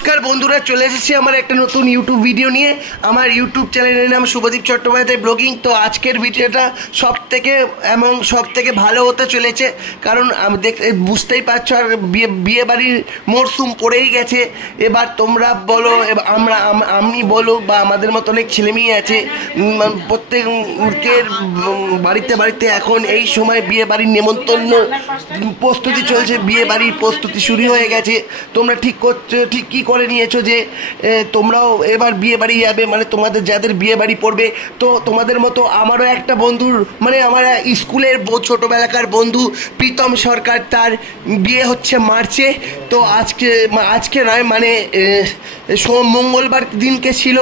নমস্কার বন্ধুরা, চলে এসেছি আমার একটা নতুন ইউটিউব ভিডিও নিয়ে। আমার ইউটিউব চ্যানেলের নাম শুভদীপ চট্টোপাধ্যায় ব্লগিং। তো আজকের ভিডিওটা সব থেকে ভালো হতে চলেছে, কারণ বুঝতেই পারছো, আর বিয়ে বাড়ির মরশুম পড়েই গেছে। এবার তোমরা বলো, আমি বলো, বা আমাদের মতো অনেক ছেলেমেয়ে আছে, প্রত্যেকের বাড়িতে বাড়িতে এখন এই সময় বিয়ে বাড়ির নেমন্তন্ন প্রস্তুতি চলছে, বিয়ে বাড়ির প্রস্তুতি শুরু হয়ে গেছে। তোমরা ঠিক কি করে নিয়েছো যে তোমরাও এবার বিয়ে বাড়ি যাবে, মানে তোমাদের যাদের বিয়ে বাড়ি পড়বে। তো তোমাদের মতো আমারও একটা বন্ধুর, মানে আমার স্কুলের ছোটোবেলাকার বন্ধু প্রীতম সরকার, তার বিয়ে হচ্ছে মার্চে। তো আজকে নয়, মানে মঙ্গলবার দিনকে ছিল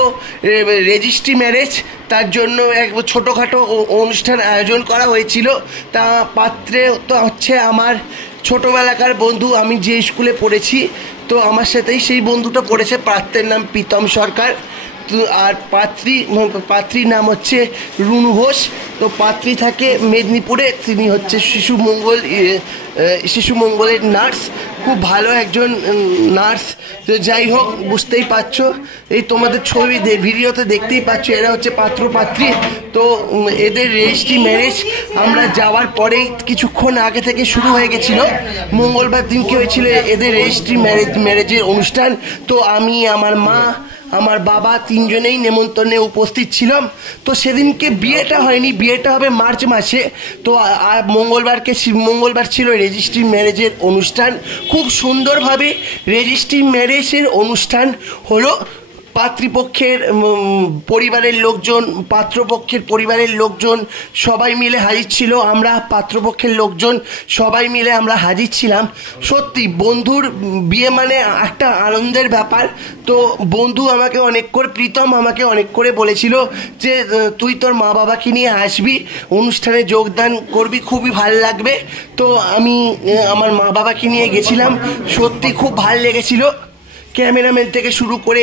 রেজিস্ট্রি ম্যারেজ। তার জন্য এক ছোটোখাটো অনুষ্ঠান আয়োজন করা হয়েছিল। তা পাত্রে তো হচ্ছে আমার ছোটোবেলাকার বন্ধু, আমি যে স্কুলে পড়েছি, তো আমার সাথেই সেই বন্ধুটা পড়েছে। পাত্রের নাম প্রীতম সরকার, আর পাত্রীর নাম হচ্ছে রুনু ঘোষ। তো পাত্রী থাকে মেদিনীপুরে, তিনি হচ্ছে শিশু মঙ্গলের নার্স, খুব ভালো একজন নার্স। তো যাই হোক, বুঝতেই পারছো, এই তোমাদের ছবি ভিডিওতে দেখতেই পাচ্ছ, এরা হচ্ছে পাত্র পাত্রী। তো এদের রেজিস্ট্রি ম্যারেজ আমরা যাওয়ার পরেই কিছুক্ষণ আগে থেকে শুরু হয়ে গেছিলো। মঙ্গলবার দিনকে হয়েছিল এদের রেজিস্ট্রি ম্যারেজের অনুষ্ঠান। তো আমি, আমার মা, আমার বাবা তিনজনেই নেমন্তন্নে উপস্থিত ছিলাম। তো সেদিনকে বিয়েটা হয়নি, বিয়েটা হবে মার্চ মাসে। তো মঙ্গলবার ছিল রেজিস্ট্রি ম্যারেজের অনুষ্ঠান। খুব সুন্দরভাবে রেজিস্ট্রি ম্যারেজের অনুষ্ঠান হলো। পাত্রপক্ষের পরিবারের লোকজন, পাত্রপক্ষের পরিবারের লোকজন সবাই মিলে হাজির ছিল। আমরা পাত্রপক্ষের লোকজন সবাই মিলে আমরা হাজির ছিলাম। সত্যি বন্ধুর বিয়ে মানে একটা আনন্দের ব্যাপার। তো বন্ধু আমাকে প্রীতম আমাকে অনেক করে বলেছিল যে তুই তোর মা বাবাকে নিয়ে আসবি, অনুষ্ঠানে যোগদান করবি, খুবই ভালো লাগবে। তো আমি আমার মা বাবাকে নিয়ে গেছিলাম, সত্যি খুব ভালো লেগেছিল। ক্যামেরাম্যান থেকে শুরু করে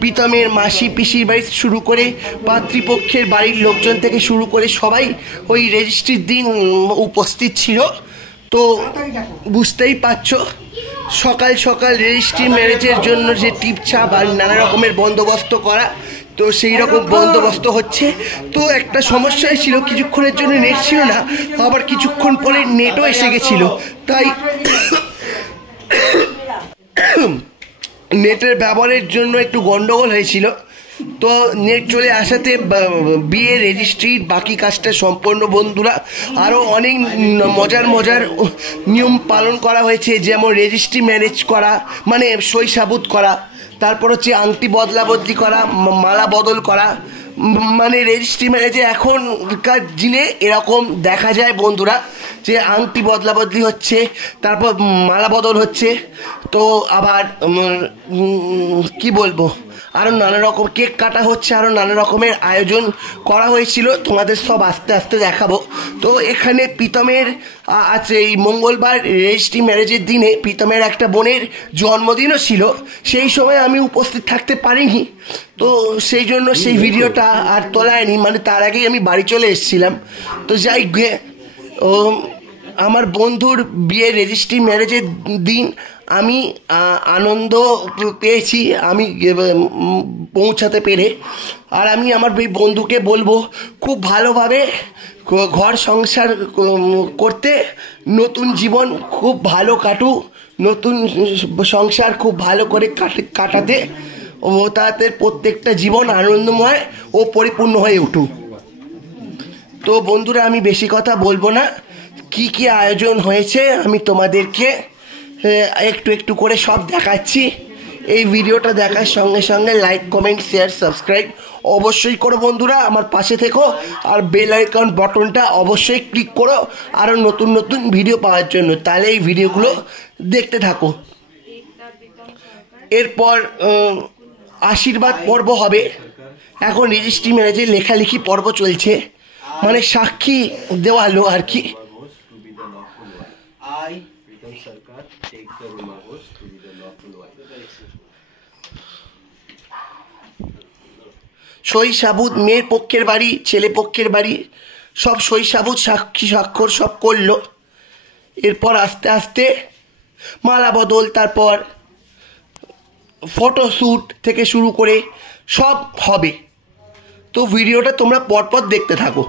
প্রীতমের মাসি পিসির বাড়ি শুরু করে পাত্রীপক্ষের বাড়ির লোকজন থেকে শুরু করে সবাই ওই রেজিস্ট্রির দিন উপস্থিত ছিল। তো বুঝতেই পারছো, সকাল সকাল রেজিস্ট্রি ম্যারেজের জন্য যে টিপছাপ আর নানা রকমের বন্দোবস্ত করা, তো সেই রকম বন্দোবস্ত হচ্ছে। তো একটা সমস্যাই ছিল, কিছুক্ষণের জন্য নেট ছিল না, আবার কিছুক্ষণ পরে নেটও এসে গেছিলো। তাই নেটের ব্যবহারের জন্য একটু গন্ডগোল হয়েছিল। তো নেট চলে আসাতে বিয়ে রেজিস্ট্রির বাকি কাজটা সম্পন্ন। বন্ধুরা, আরও অনেক মজার নিয়ম পালন করা হয়েছে, যেমন রেজিস্ট্রি ম্যারেজ করা মানে সই সাবুত করা, তারপর হচ্ছে আংটি বদলা বদলি করা, মালা বদল করা। মানে রেজিস্ট্রি ম্যারেজে এখনকার দিনে এরকম দেখা যায় বন্ধুরা, যে আংটি বদলা বদলি হচ্ছে, তারপর মালা বদল হচ্ছে। তো আবার কি বলবো, আরও নানা রকম কেক কাটা হচ্ছে, আরও নানা রকমের আয়োজন করা হয়েছিল। তোমাদের সব আস্তে আস্তে দেখাবো। তো এখানে প্রীতমের আছে এই মঙ্গলবার রেজিস্ট্রি ম্যারেজের দিনে প্রীতমের একটা বোনের জন্মদিনও ছিল, সেই সময় আমি উপস্থিত থাকতে পারিনি। তো সেই জন্য সেই ভিডিওটা আর তোলায়নি, মানে তার আগেই আমি বাড়ি চলে এসেছিলাম। তো যাই গে, আমার বন্ধুর বিয়ের রেজিস্ট্রি ম্যারেজের দিন আমি আনন্দ পেয়েছি, আমি পৌঁছাতে পেরে। আর আমি আমার এই বন্ধুকে বলবো, খুব ভালোভাবে ঘর সংসার করতে, নতুন জীবন খুব ভালো কাটুক, নতুন সংসার খুব ভালো করে কাটাতে ও তাদের প্রত্যেকটা জীবন আনন্দময় ও পরিপূর্ণ হয়ে উঠুক। তো বন্ধুরা, আমি বেশি কথা বলবো না, কি কি আয়োজন হয়েছে আমি তোমাদেরকে একটু একটু করে সব দেখাচ্ছি। এই ভিডিওটা দেখার সঙ্গে সঙ্গে লাইক, কমেন্ট, শেয়ার, সাবস্ক্রাইব অবশ্যই করো বন্ধুরা, আমার পাশে থেকো। আর বেল আইকন বাটনটা অবশ্যই ক্লিক করো আরও নতুন নতুন ভিডিও পাওয়ার জন্য, তাহলে এই ভিডিওগুলো দেখতে থাকো। এরপর আশীর্বাদ পর্ব হবে। এখন রেজিস্ট্রি ম্যারেজের লেখালেখি পর্ব চলছে, মানে সাক্ষী দেওয়ালো আর কি। সই সাবুত মেয়ের পক্ষের বাড়ি, ছেলে পক্ষের বাড়ি সব সই সাবুত, সাক্ষী স্বাক্ষর সব করলো। এরপর আস্তে আস্তে মালা বদল, তারপর ফটোশ্যুট থেকে শুরু করে সব হবে। তো ভিডিওটা তোমরা পরপর দেখতে থাকো।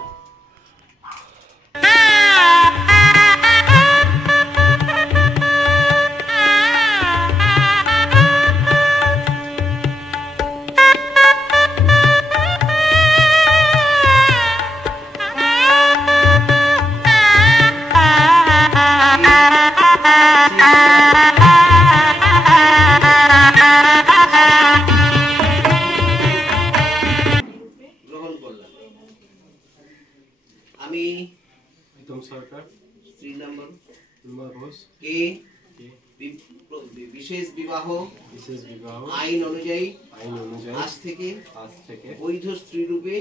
আমি প্রীতম সরকার, স্ত্রী নাম্বার রুমা ঘোষ কে বিশেষ বিবাহ আইন অনুযায়ী আজ থেকে বৈধ স্ত্রী রূপে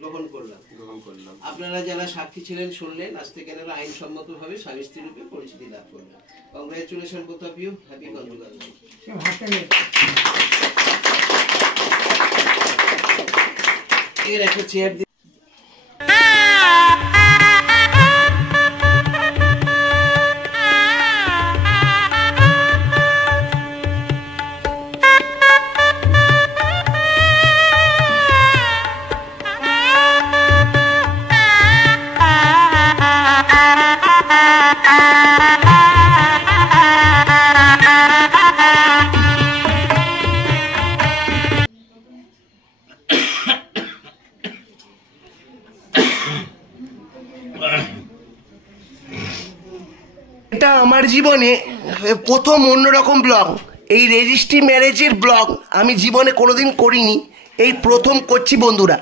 গ্রহণ করলাম। আপনারা যারা সাক্ষী ছিলেন শুনলেন, আজ থেকে এনারা আইনসম্মত ভাবে স্বামী স্ত্রী রূপে পরিচিতি লাভ করলেন। Congratulation both of you, happy conjugal. এর একটা চেয়ার এটা আমার জীবনে প্রথম অন্যরকম ব্লগ। এই রেজিস্ট্রি ম্যারেজের ব্লগ আমি জীবনে কোনোদিন করিনি, এই প্রথম করছি বন্ধুরা।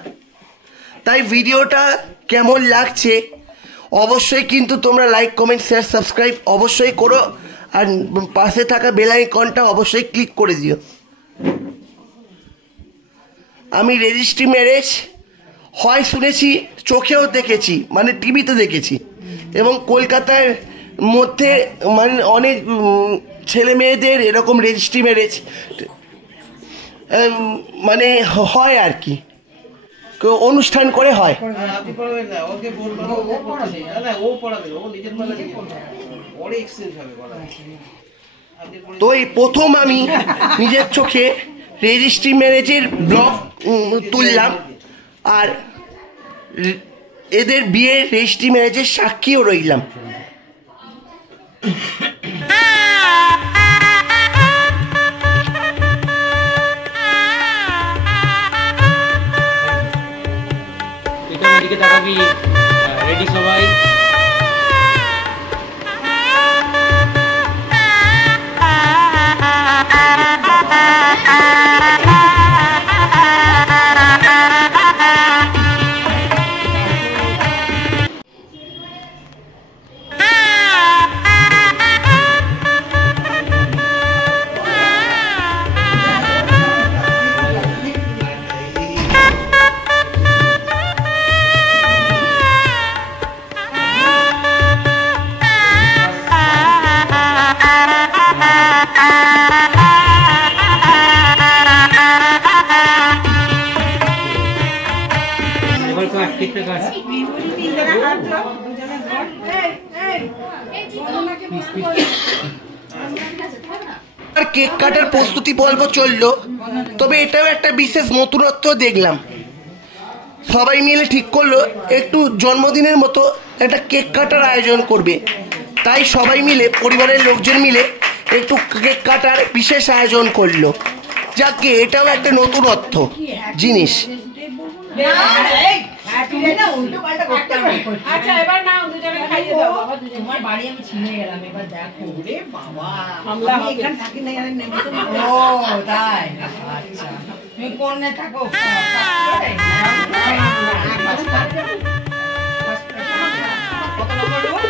তাই ভিডিওটা কেমন লাগছে অবশ্যই কিন্তু তোমরা লাইক, কমেন্ট, শেয়ার, সাবস্ক্রাইব অবশ্যই করো, আর পাশে থাকা বেল আইকনটা অবশ্যই ক্লিক করে দিও। আমি রেজিস্ট্রি ম্যারেজ হয় শুনেছি, চোখেও দেখেছি, মানে টিভিতে দেখেছি, এবং কলকাতার মধ্যে মানে অনেক ছেলে মেয়েদের এরকম রেজিস্ট্রি ম্যারেজ মানে হয় আর কি, অনুষ্ঠান করে হয়। তো এই প্রথম আমি নিজের চোখে রেজিস্ট্রি ম্যারেজের ব্লগ তুললাম, আর এদের বিয়ের রেজিস্ট্রি ম্যারেজের সাক্ষীও রইলাম। এদিকে তাকাবি, রেডি সবাই। আর কেক কাটার প্রস্তুতি পর্ব চললো, তবে এটাও একটা বিশেষ নতুনত্ব দেখলাম। সবাই মিলে ঠিক করলো একটু জন্মদিনের মতো একটা কেক কাটার আয়োজন করবে। তাই সবাই মিলে, পরিবারের লোকজন মিলে একটু কেক কাটার বিশেষ আয়োজন করলো। যাকে এটাও একটা নতুনত্ব জিনিস। আচ্ছা এবার না দুজনে খাইয়ে দাও বাবা, তোমার বাড়ি আমি চিনে গেলাম, এবার দেখো রে বাবা আমরা এখানে থাকি না, জানেন না? ও তাই, আচ্ছা তুমি কোনে থাকো? কত নম্বর রুম?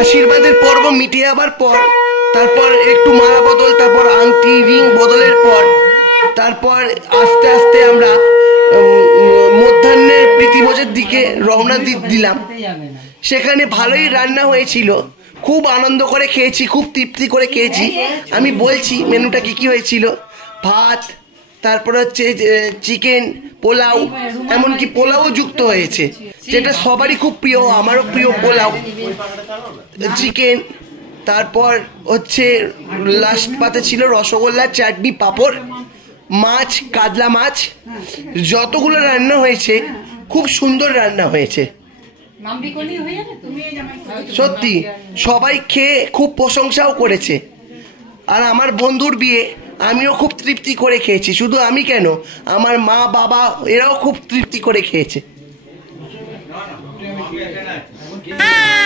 আশীর্বাদের পর্ব মিটে যাবার পর তারপর একটু মালা বদল, তারপর আংটি রিং বদলের পর তারপর আস্তে আস্তে আমরা মধ্যাহ্নের প্রীতিভোজের দিকে রওনা দিলাম। সেখানে ভালোই রান্না হয়েছিল, খুব আনন্দ করে খেয়েছি, খুব তৃপ্তি করে খেয়েছি। আমি বলছি মেনুটা কি কি হয়েছিল। ভাত, তারপর হচ্ছে চিকেন, পোলাও, এমনকি পোলাও যুক্ত হয়েছে, যেটা সবারই খুব প্রিয়, আমারও প্রিয় পোলাও, চিকেন। তারপর হচ্ছে লাস্ট পাতে ছিল রসগোল্লা, চাটনি, পাঁপড়, মাছ, কাতলা মাছ। যতগুলো রান্না হয়েছে খুব সুন্দর রান্না হয়েছে, সত্যি সবাই খেয়ে খুব প্রশংসাও করেছে। আর আমার বন্ধুর বিয়ে আমিও খুব তৃপ্তি করে খেয়েছি, শুধু আমি কেন, আমার মা বাবা এরাও খুব তৃপ্তি করে খেয়েছে। Ah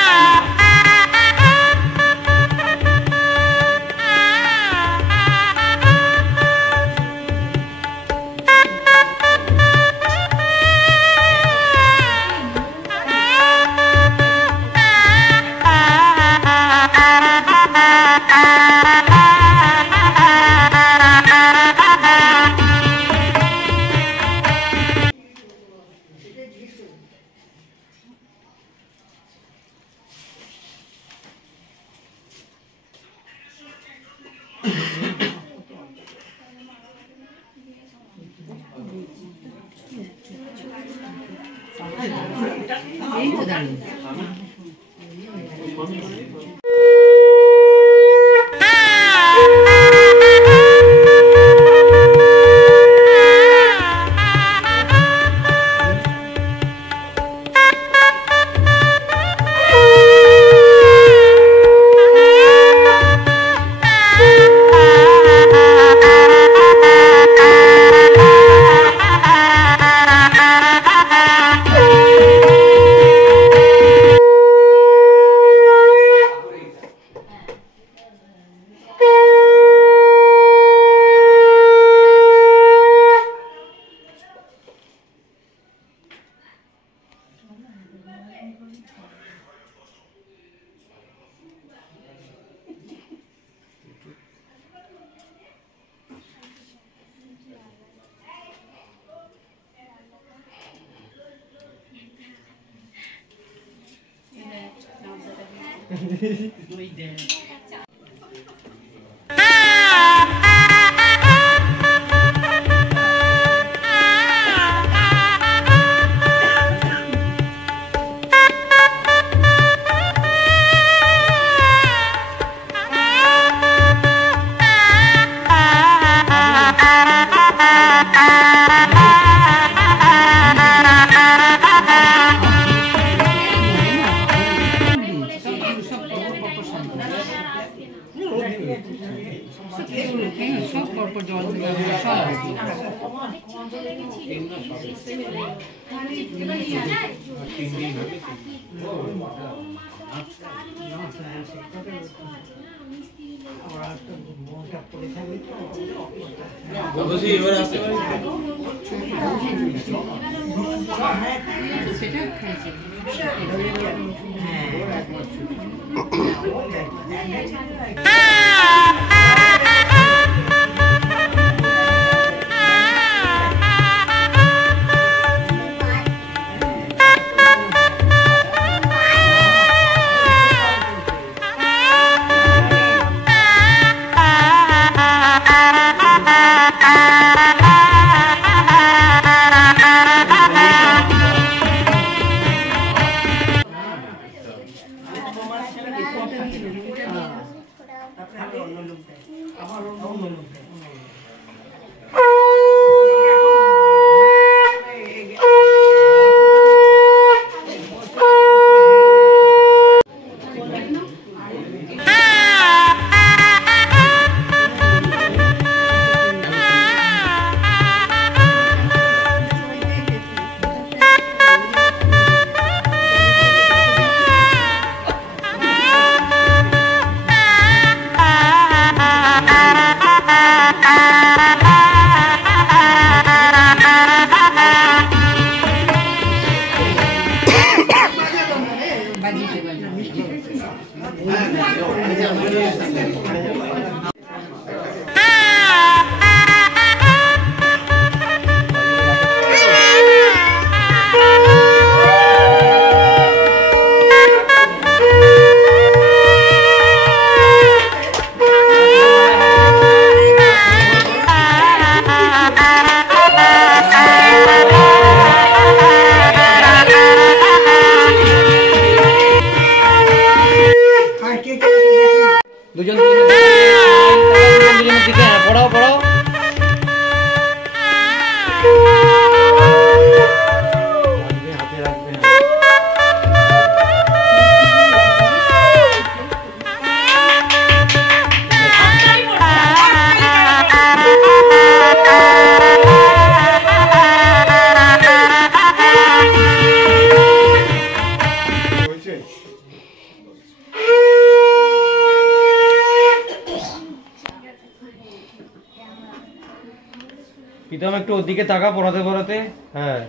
প্রীতম একটু ওদিকে তাকা পড়াতে পড়াতে। হ্যাঁ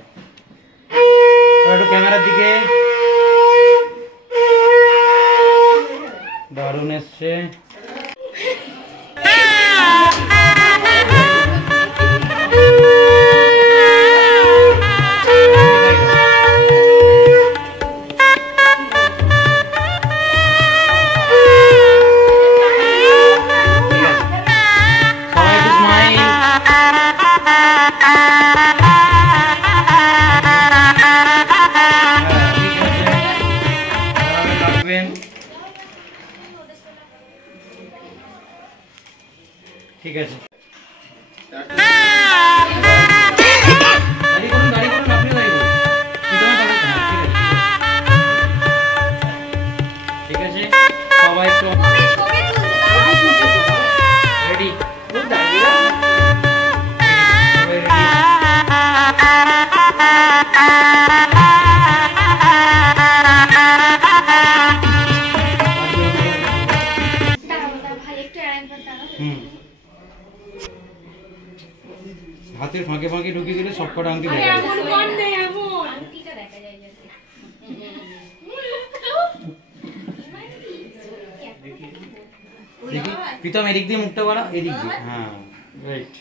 একটু ক্যামেরার দিকে। দারুণ এসছে। ঠিক আছে দাঁড়িয়ে করুন আপনি দাঁড়িয়ে করুন। ঠিক আছে সবাই একটু রেডি। হাতের ফাঁকে ফাঁকে ঢুকে গেলে সব কটা আংটি দেখা যায়। দেখি প্রীতম এদিক দিয়ে মুখটা বাড়া, এদিক দিয়ে। হ্যাঁ রাইট।